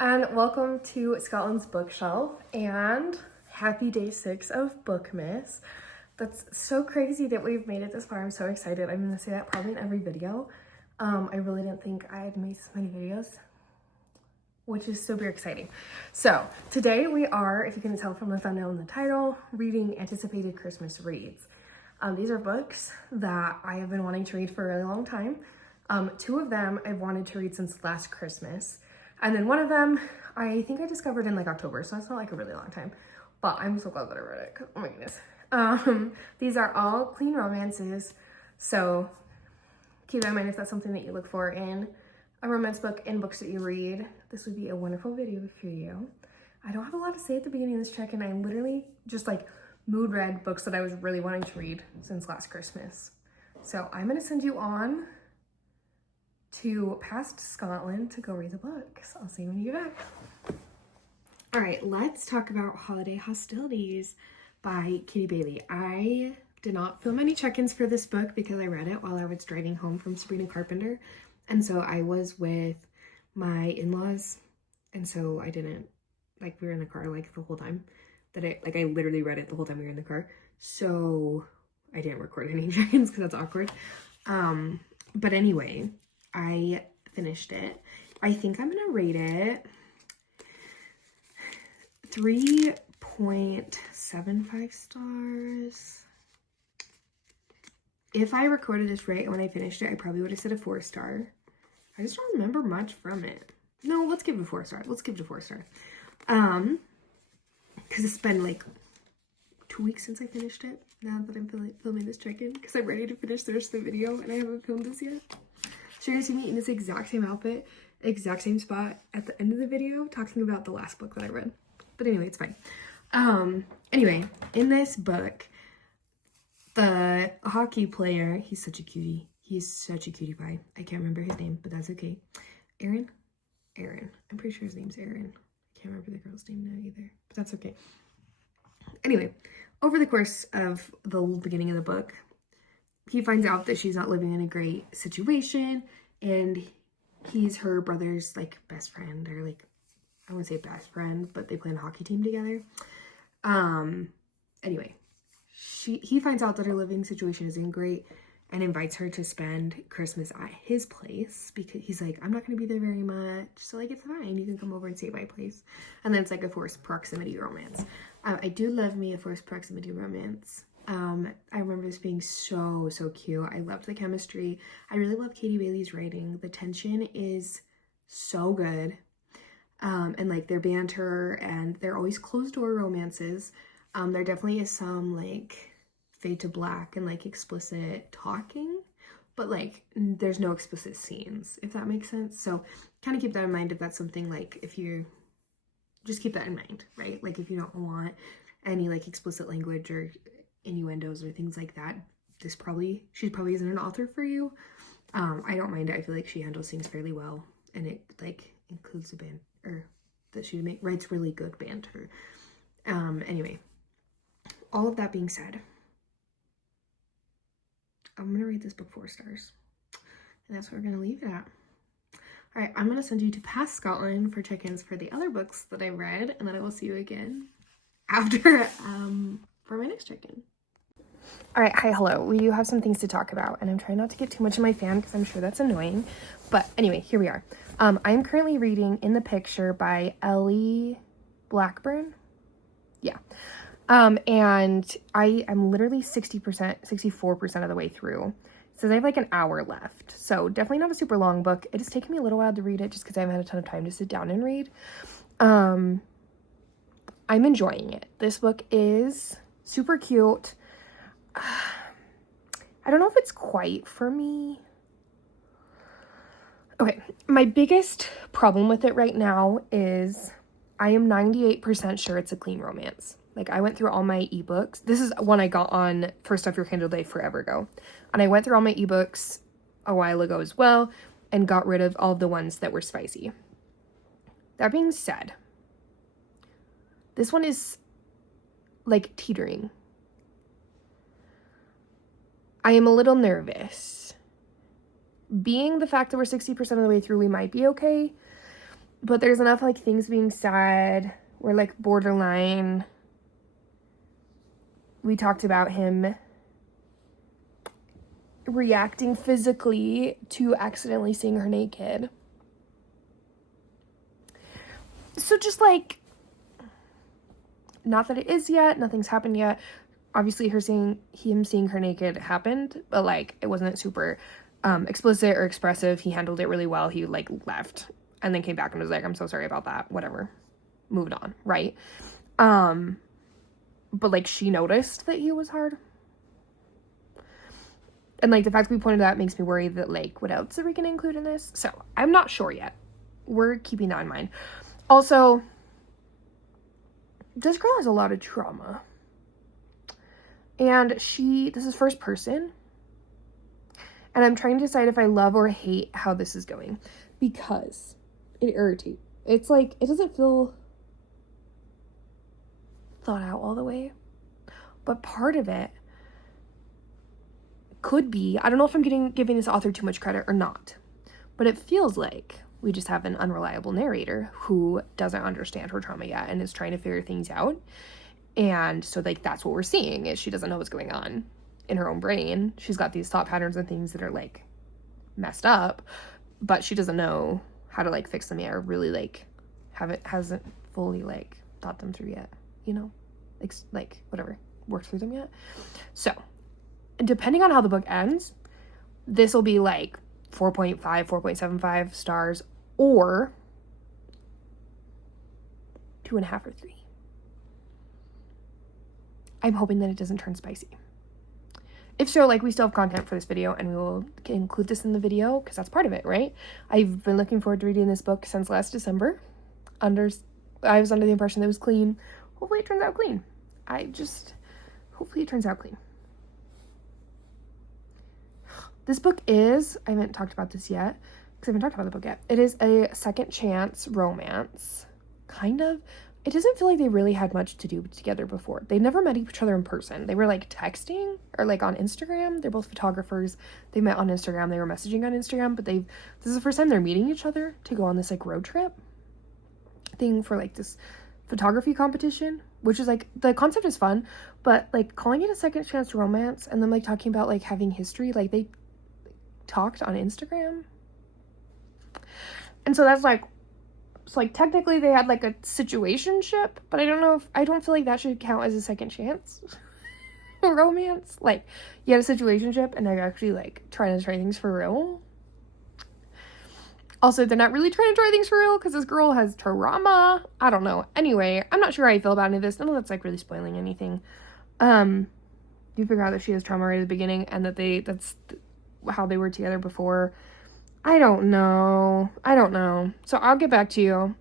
and welcome to Scotland's Bookshelf and happy day 6 of Bookmas. That's so crazy that we've made it this far. I'm so excited. I'm going to say that probably in every video. I really didn't think I had made this many videos, which is super exciting. So today we are, if you can tell from the thumbnail and the title, reading anticipated Christmas reads. These are books that I have been wanting to read for a really long time. 2 of them I've wanted to read since last Christmas. And then one of them, I think I discovered in like October, so it's not like a really long time, but I'm so glad that I read it, 'cause, oh my goodness. These are all clean romances, so keep that in mind if that's something that you look for in a romance book and books that you read. This would be a wonderful video for you. I don't have a lot to say at the beginning of this check-in. I literally just like mood read books that I was really wanting to read since last Christmas. So I'm gonna send you on to past Scotland to go read the books. I'll see you when you get back. All right, let's talk about Holiday Hostilities by Katie Bailey. I did not film any check-ins for this book because I read it while I was driving home from Sabrina Carpenter. And so I was with my in-laws. And so I didn't, like, we were in the car like the whole time that I literally read it the whole time we were in the car. So I didn't record any check-ins because that's awkward. But anyway, I finished it. I think I'm gonna rate it 3.75 stars. If I recorded this right when I finished it, I probably would have said a 4-star. I just don't remember much from it. No, let's give it a 4-star. Let's give it a 4-star. Because it's been like 2 weeks since I finished it. Now that I'm filming this check-in, because I'm ready to finish the rest of the video and I haven't filmed this yet. So you're gonna see me in this exact same outfit, exact same spot at the end of the video, talking about the last book that I read. But anyway, it's fine. Anyway, in this book, the hockey player, he's such a cutie. He's such a cutie pie. I can't remember his name, but that's okay. Aaron. I'm pretty sure his name's Aaron. I can't remember the girl's name now either, but that's okay. Anyway, over the course of the beginning of the book, he finds out that she's not living in a great situation, and he's her brother's like best friend, or like, I wouldn't say best friend, but they play on a hockey team together. Anyway, he finds out that her living situation isn't great and invites her to spend Christmas at his place because he's like, I'm not going to be there very much, so like it's fine, you can come over and stay at my place. And then it's like a forced proximity romance. I do love me a forced proximity romance. I remember this being so cute. I loved the chemistry. I really love Katie Bailey's writing. The tension is so good. And like their banter, and they're always closed door romances. There definitely is some like fade to black and like explicit talking, but like there's no explicit scenes, if that makes sense. So kind of keep that in mind if that's something like, if you just keep that in mind, right? Like if you don't want any like explicit language or innuendos or things like that, she probably isn't an author for you. I don't mind it. I feel like she handles things fairly well, and it like includes that she writes really good banter. Anyway, all of that being said, I'm gonna rate this book 4 stars, and that's what we're gonna leave it at. All right, I'm gonna send you to past Scotland for check-ins for the other books that I read, and then I will see you again after for my next check-in. All right, hi, hello. We do have some things to talk about, and I'm trying not to get too much of my fan because I'm sure that's annoying. But anyway, here we are. I'm currently reading In the Picture by Ellie Blackburn. Yeah. And I am literally 64% of the way through. It says I have like an hour left. So definitely not a super long book. It has taken me a little while to read it just because I haven't had a ton of time to sit down and read. I'm enjoying it. This book is super cute. I don't know if it's quite for me. Okay, my biggest problem with it right now is I am 98% sure it's a clean romance. Like, I went through all my ebooks. This is one I got on First Off Your Kindle Day forever ago. And I went through all my ebooks a while ago as well and got rid of all the ones that were spicy. That being said, this one is like teetering. I am a little nervous. Being the fact that we're 60% of the way through, we might be okay. But there's enough, like, things being said where, like, borderline, we talked about him reacting physically to accidentally seeing her naked. So just, like, not that it is yet, nothing's happened yet. Obviously, him seeing her naked happened, but, like, it wasn't super explicit or expressive. He handled it really well. He, like, left and then came back and was like, I'm so sorry about that, whatever, moved on, right? But, like, she noticed that he was hard. And, like, the fact that we pointed out makes me worry that, like, what else are we going to include in this? So, I'm not sure yet. We're keeping that in mind. Also, this girl has a lot of trauma. And this is first person. And I'm trying to decide if I love or hate how this is going. Because it irritates. It's like, it doesn't feel thought out all the way. But part of it could be, I don't know if I'm giving this author too much credit or not, but it feels like we just have an unreliable narrator who doesn't understand her trauma yet and is trying to figure things out. And so, like, that's what we're seeing, is she doesn't know what's going on in her own brain. She's got these thought patterns and things that are, like, messed up, but she doesn't know how to, like, fix them yet, or really, like, hasn't fully, like, thought them through yet, you know? Like, whatever, worked through them yet. So, depending on how the book ends, this will be, like, 4.5, 4.75 stars, or 2.5 or 3. I'm hoping that it doesn't turn spicy. If so, like, we still have content for this video, and we will include this in the video, because that's part of it, right? I've been looking forward to reading this book since last December. I was under the impression that it was clean. Hopefully it turns out clean. Hopefully it turns out clean. This book is, I haven't talked about this yet, because I haven't talked about the book yet. It is a second chance romance, kind of. It doesn't feel like they really had much to do together before. They never met each other in person. They were, like, texting or, like, on Instagram. They're both photographers. They met on Instagram. They were messaging on Instagram, but this is the first time they're meeting each other to go on this, like, road trip thing for, like, this photography competition, which is, like, the concept is fun, but, like, calling it a second chance romance and then, like, talking about, like, having history, like, they talked on Instagram. And so that's, like, it's like, technically they had, like, a situationship, but I don't feel like that should count as a second chance romance. Like, you had a situationship and they're actually, like, trying to try things for real. Also, they're not really trying to try things for real because this girl has trauma. I don't know. Anyway, I'm not sure how I feel about any of this. None of that's, like, really spoiling anything. You figure out that she has trauma right at the beginning and that that's how they were together before. I don't know. So I'll get back to you.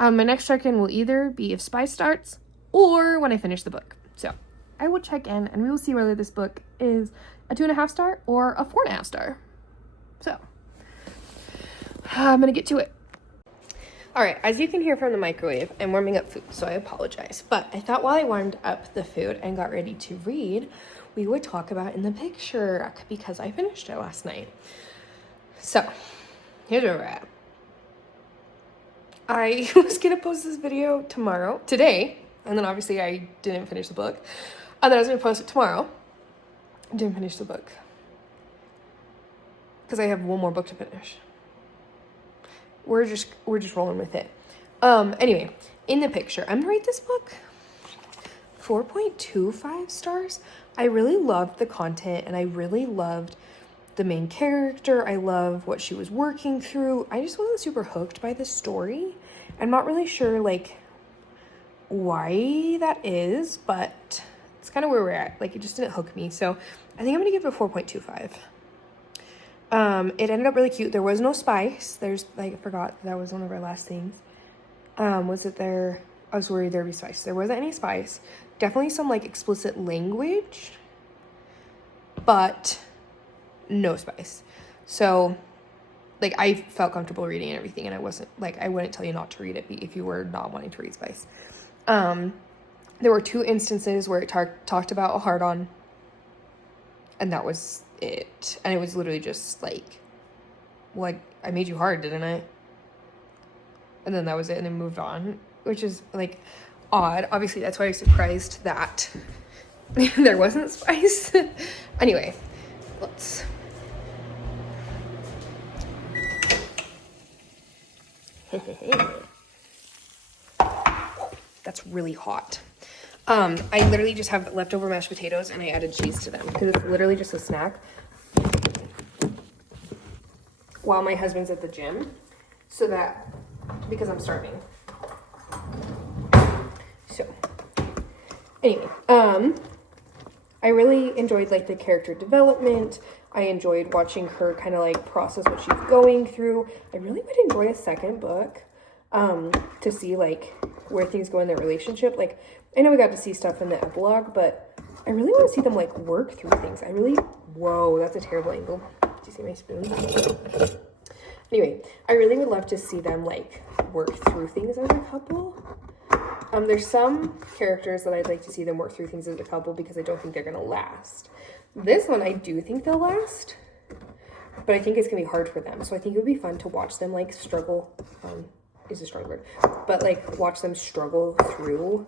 My next check-in will either be if Spice starts or when I finish the book. So I will check in and we will see whether this book is a 2.5 star or a 4.5 star. So I'm going to get to it. All right, as you can hear from the microwave, I'm warming up food, so I apologize. But I thought while I warmed up the food and got ready to read, we would talk about In the Picture because I finished it last night. So, here's where we're at. I was going to post this video today, and then obviously I didn't finish the book. And then I was going to post it tomorrow. I didn't finish the book. Because I have one more book to finish. We're just rolling with it. Anyway, In the Picture. I'm going to rate this book 4.25 stars. I really loved the content, and I really loved the main character. I love what she was working through. I just wasn't super hooked by the story. I'm not really sure, like, why that is, but it's kind of where we're at. Like, it just didn't hook me. So I think I'm going to give it a 4.25. It ended up really cute. There was no spice. There's, like, I forgot that was one of our last things. I was worried there'd be spice. There wasn't any spice. Definitely some, like, explicit language, but no spice. So, like, I felt comfortable reading and everything, and I wasn't, like, I wouldn't tell you not to read it if you were not wanting to read spice. There were 2 instances where it talked about a hard-on, and that was it. And it was literally just, like, well, I made you hard, didn't I? and then that was it, and then moved on, which is like odd. Obviously, that's why I was surprised that there wasn't spice. Anyway, let's. That's really hot. I literally just have leftover mashed potatoes and I added cheese to them because it's literally just a snack while my husband's at the gym, so that, because I'm starving. So anyway, I really enjoyed like the character development. I enjoyed watching her kind of like process what she's going through. I really would enjoy a second book to see like where things go in their relationship. Like, I know we got to see stuff in the epilogue, but I really want to see them like work through things. Whoa, that's a terrible angle. Do you see my spoon? Anyway, I really would love to see them like work through things as a couple. There's some characters that I'd like to see them work through things as a couple because I don't think they're gonna last. This one, I do think they'll last, but I think it's gonna be hard for them. So I think it would be fun to watch them like struggle, is a strong word, but like watch them struggle through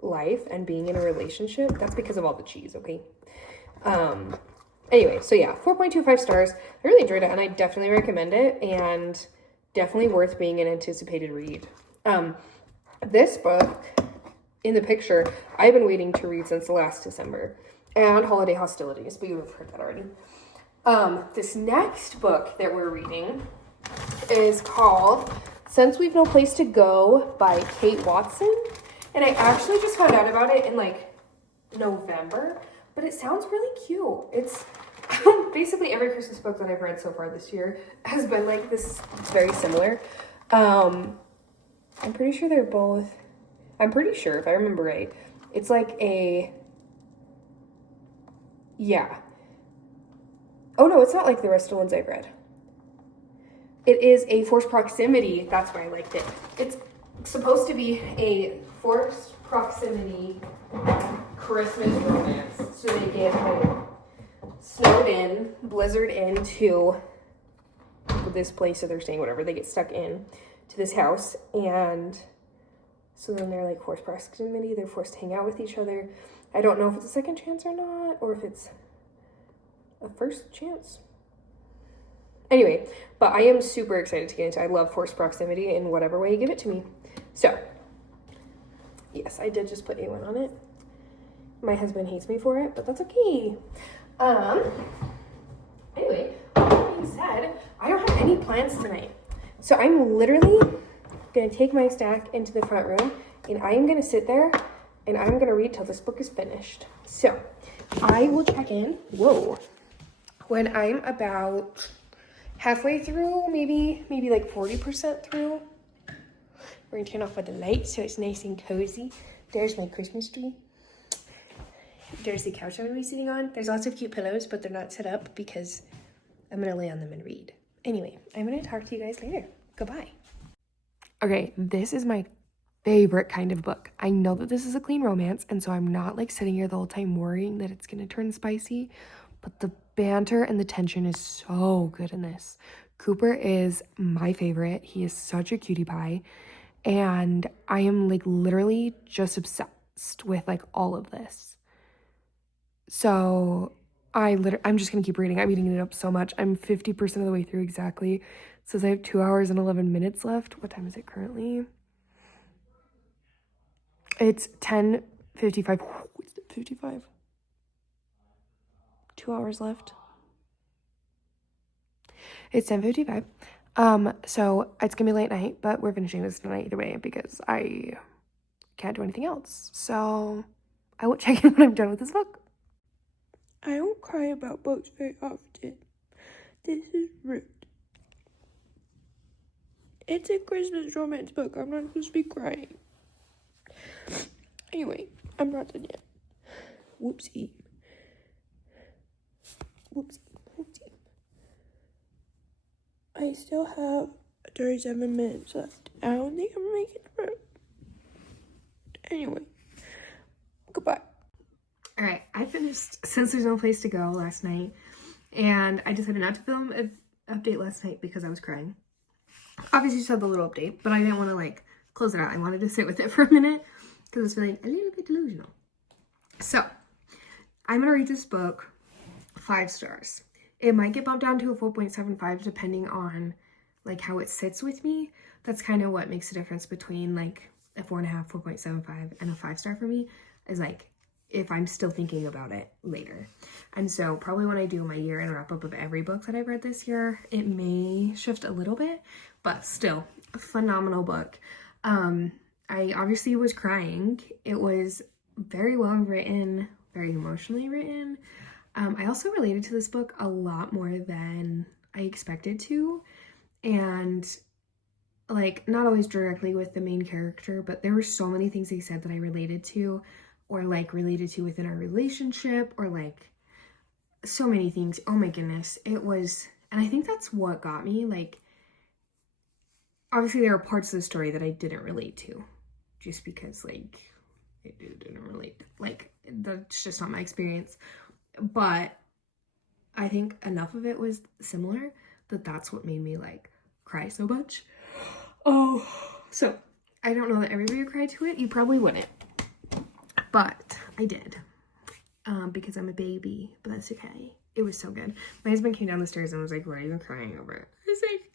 life and being in a relationship. That's because of all the cheese, okay? Anyway, so yeah, 4.25 stars. I really enjoyed it and I definitely recommend it, and definitely worth being an anticipated read. This book in the picture, I've been waiting to read since last December, and Holiday Hostilities, but you've heard that already. This next book that we're reading is called Since We've No Place to Go by Kate Watson. And I actually just found out about it in like November, but it sounds really cute. It's basically every Christmas book that I've read so far this year has been like this. It's very similar. I'm pretty sure they're both, I'm pretty sure if I remember right, it's like a, yeah. Oh no, it's not like the rest of the ones I've read. It is a forced proximity. That's why I liked it. It's supposed to be a forced proximity Christmas romance. So they get snowed in, blizzard into this place that they're staying, whatever. They get stuck in to this house, and so then they're like forced proximity. They're forced to hang out with each other. I don't know if it's a second chance or not, or if it's a first chance. Anyway, but I am super excited to get into it. I love forced proximity in whatever way you give it to me. So, yes, I did just put A1 on it. My husband hates me for it, but that's okay. Anyway, all that being said, I don't have any plans tonight. So I'm literally going to take my stack into the front room, and I am going to sit there, and I'm going to read till this book is finished. So I will check in, when I'm about halfway through, maybe like 40% through. We're going to turn off all the lights so it's nice and cozy. There's my Christmas tree. There's the couch I'm going to be sitting on. There's lots of cute pillows, but they're not set up because I'm going to lay on them and read. Anyway, I'm going to talk to you guys later. Goodbye. Okay, this is my favorite kind of book. I know that this is a clean romance, and so I'm not like sitting here the whole time worrying that it's going to turn spicy, but the banter and the tension is so good in this. Cooper is my favorite. He is such a cutie pie, and I am like literally just obsessed with like all of this. So I'm just gonna keep reading. I'm eating it up so much. I'm 50% of the way through exactly. It says I have 2 hours and 11 minutes left. What time is it currently? It's 10:55. It's 55. 2 hours left. It's 10:55. So it's gonna be late night, but we're finishing this tonight either way because I can't do anything else. So I will check in when I'm done with this book. I don't cry about books very often. This is rude. It's a Christmas romance book. I'm not supposed to be crying. Anyway, I'm not done yet. Whoopsie. I still have 37 minutes left. I don't think I'm making it through. Anyway, goodbye. All right, I finished Since There's No Place to Go last night, and I decided not to film an update last night because I was crying. Obviously just had the little update, but I didn't want to like close it out. I wanted to sit with it for a minute because it's feeling a little bit delusional. So I'm gonna read this book 5 stars. It might get bumped down to a 4.75 depending on like how it sits with me. That's kind of what makes the difference between like a 4.5, 4.75 and a 5-star for me, is like if I'm still thinking about it later. And so probably when I do my year-end wrap-up of every book that I've read this year, it may shift a little bit, but still a phenomenal book. I obviously was crying. It was very well written, very emotionally written. I also related to this book a lot more than I expected to, and like not always directly with the main character, but there were so many things they said that I related to, or like related to within our relationship, or like so many things. Oh my goodness, it was, and I think that's what got me. Like obviously there are parts of the story that I didn't relate to, just because like it didn't relate, like that's just not my experience. But I think enough of it was similar that that's what made me like cry so much. Oh, so I don't know that everybody would cry to it. You probably wouldn't, but I did, because I'm a baby, but that's okay. It was so good. My husband came down the stairs and was like, "Why are you crying over it?" I was like,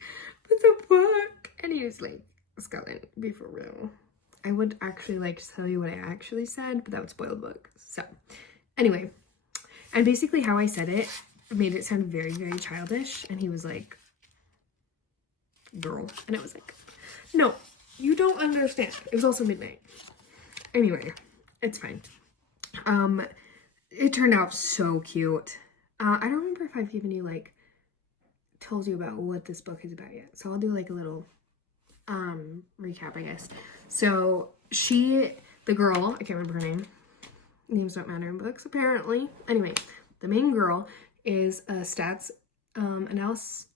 "It's a book." And he was like, "Scotland, be for real." I would actually like to tell you what I actually said, but that would spoil the book. So anyway, and basically how I said it made it sound very, very childish. And he was like, "Girl." And it was like, "No, you don't understand." It was also midnight. Anyway, it's fine. It turned out so cute. I don't remember if I've given you like, told you about what this book is about yet. So I'll do like a little recap, I guess. So the girl, I can't remember her name. Names don't matter in books, apparently. Anyway, the main girl is a stats analyst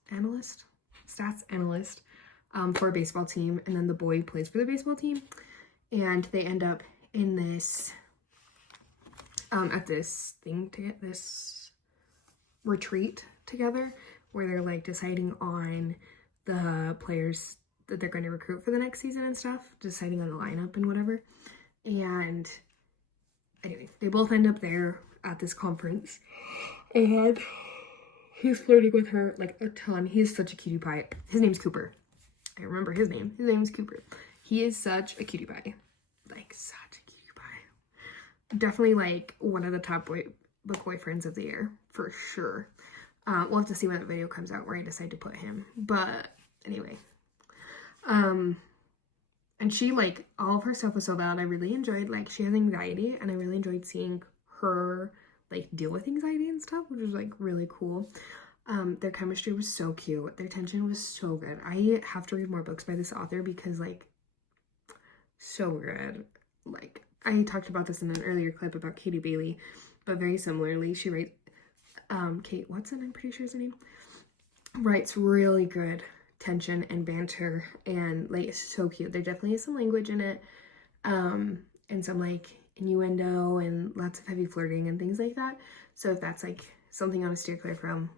for a baseball team, and then the boy plays for the baseball team, and they end up in this at this thing to get this retreat together where they're like deciding on the players that they're going to recruit for the next season and stuff, deciding on the lineup and whatever. And anyway, they both end up there at this conference, and he's flirting with her like a ton. He's such a cutie pie. His name's Cooper. I remember his name. His name's Cooper. He is such a cutie pie. Like, such a cutie pie. Definitely, like, one of the top book boyfriends of the year, for sure. We'll have to see when the video comes out where I decide to put him. But, anyway. And she, like, all of her stuff was so bad. I really enjoyed, like, she has anxiety, and I really enjoyed seeing her, like, deal with anxiety and stuff, which was, like, really cool. Their chemistry was so cute. Their tension was so good. I have to read more books by this author because, like, so good. Like, I talked about this in an earlier clip about Katie Bailey, but very similarly, she writes, Kate Watson, I'm pretty sure is her name, writes really good tension and banter, and, like, it's so cute. There definitely is some language in it, and some, like, innuendo and lots of heavy flirting and things like that. So if that's, like, something I want to steer clear from,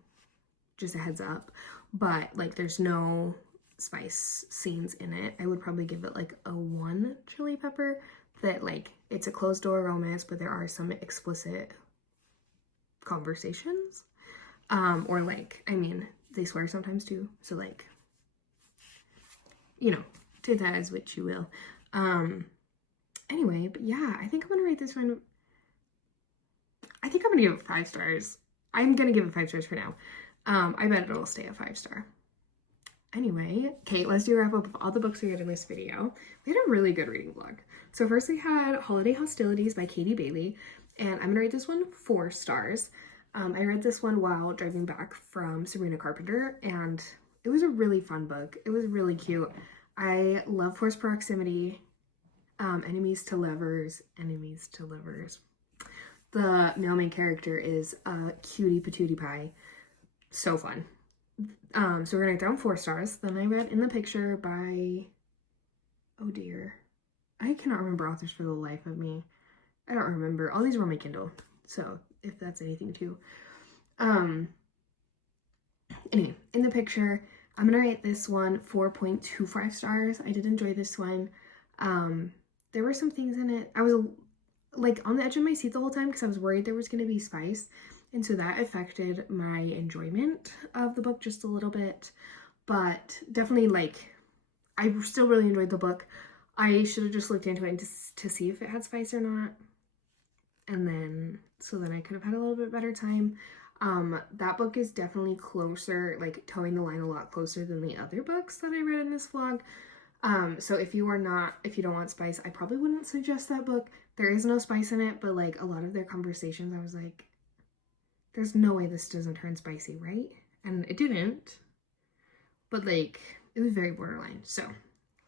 just a heads up. But, like, there's no spice scenes in it. I would probably give it like a 1 chili pepper. That, like, it's a closed door romance, but there are some explicit conversations, or, like, I mean, they swear sometimes too, so, like, you know, take that as what you will. Anyway, but yeah, I think I'm gonna rate this one, I think I'm gonna give it 5 stars. I'm gonna give it 5 stars for now. I bet it'll stay a 5-star. Anyway, Kate, let's do a wrap up of all the books we read in this video. We had a really good reading vlog. So first we had Holiday Hostilities by Katie Bailey, and I'm gonna rate this one 4 stars. I read this one while driving back from Sabrina Carpenter, and it was a really fun book. It was really cute. I love forced proximity, enemies to lovers. The male main character is a cutie patootie pie. So fun. So we're gonna write down 4 stars. Then I read In the Picture by, oh dear, I cannot remember authors for the life of me. I don't remember. All these were on my Kindle, so if that's anything too. Anyway, In the Picture I'm gonna rate this one 4.25 stars. I did enjoy this one. There were some things in it. I was like on the edge of my seat the whole time because I was worried there was gonna be spice. And so that affected my enjoyment of the book just a little bit. But definitely, like, I still really enjoyed the book. I should have just looked into it to see if it had spice or not. And then, so then I could have had a little bit better time. That book is definitely closer, like towing the line a lot closer than the other books that I read in this vlog. So if you don't want spice, I probably wouldn't suggest that book. There is no spice in it, but like a lot of their conversations, I was like, there's no way this doesn't turn spicy, right? And it didn't, but like, it was very borderline. So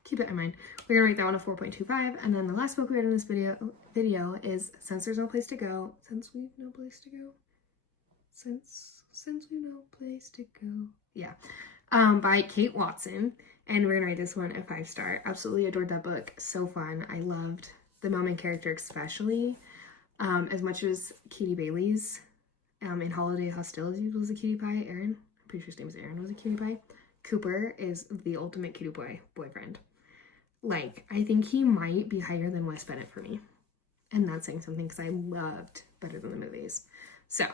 keep it in mind. We're gonna rate that one a 4.25. And then the last book we read in this video is Since We've No Place to Go. Yeah. By Kate Watson. And we're gonna rate this one a 5-star. Absolutely adored that book. So fun. I loved the Moment character especially. As much as Katie Bailey's in Holiday Hostilities was a cutie pie. Aaron, I'm pretty sure his name was Aaron, was a cutie pie. Cooper is the ultimate cutie boy boyfriend. Like, I think he might be higher than Wes Bennett for me. And that's saying something because I loved Better Than the Movies. So,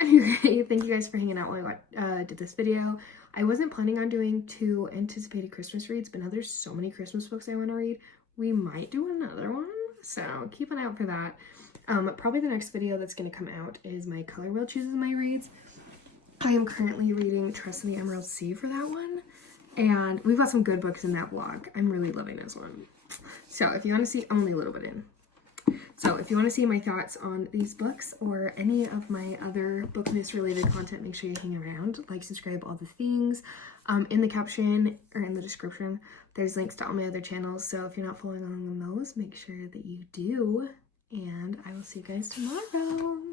anyway, thank you guys for hanging out while I did this video. I wasn't planning on doing 2 anticipated Christmas reads, but now there's so many Christmas books I want to read. We might do another one, so keep an eye out for that. Probably the next video that's going to come out is my Color Wheel Chooses My Reads. I am currently reading Trust in the Emerald Sea for that one. And we've got some good books in that vlog. I'm really loving this one. So if you want to see, I'm only a little bit in. So if you want to see my thoughts on these books or any of my other Bookmas related content, make sure you hang around, like, subscribe, all the things. In the caption or in the description, there's links to all my other channels. So if you're not following along on those, make sure that you do. And I will see you guys tomorrow.